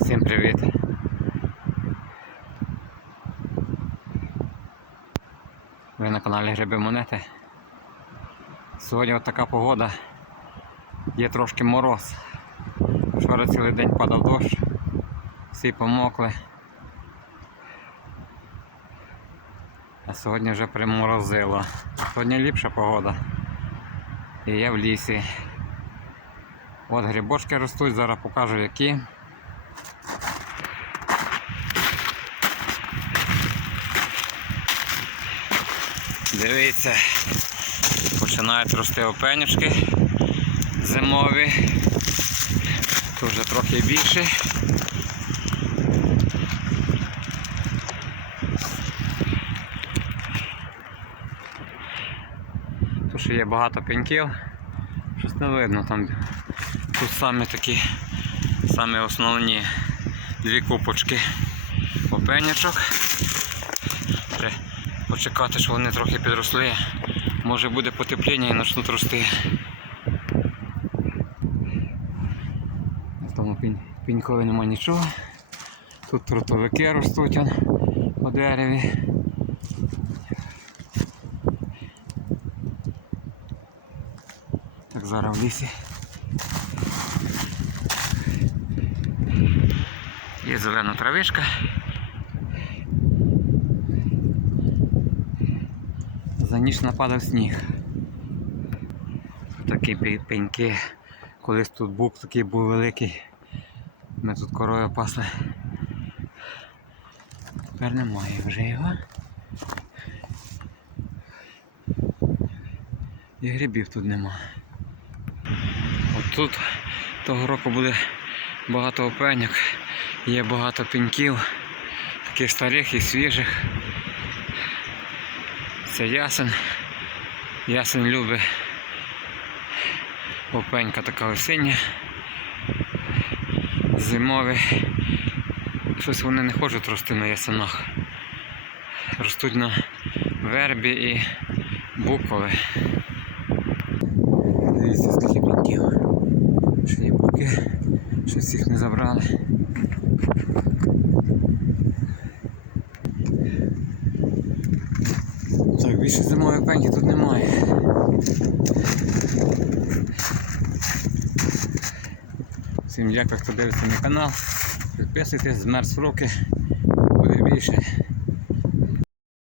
Всім привіт. Ви на каналі Гриби Монети. Сьогодні от така погода. Є трошки мороз. Вчора цілий день падав дощ, всі помокли. А сьогодні вже приморозило. Сьогодні ліпша погода. І я в лісі. От грибочки ростуть, зараз покажу які. Дивіться, починають рости опенюшки зимові. Тут вже трохи більше. Ще є багато пеньків. Щось не видно там. Тут самі такі, самі основні дві купочки опенячок. Треба почекати, що вони трохи підросли. Може буде потепління і почнуть рости. Тому пінь, пінькові нема нічого. Тут трутовики ростуть он, по дереві. Так зараз в лісі. Є зелена травишка. За ніч нападав сніг. Такі пе- пеньки. Колись тут бук такий був великий. Ми тут корою пасли. Тепер немає вже його. І грибів тут нема. От тут того року буде багато опеньок, є багато пеньків, таких старих і свіжих. Це ясен. Ясен любить. Опенька така осіння. Зимові. Щось вони не хочуть рости на ясенах. Ростуть на вербі і букові. Дивіться, скільки пінків. Ще є буки, ще всіх не забрали. Так, більше зимової пеньки тут немає. Всім дякую, хто дивиться мій канал. Підписуйтесь, змерз в руки.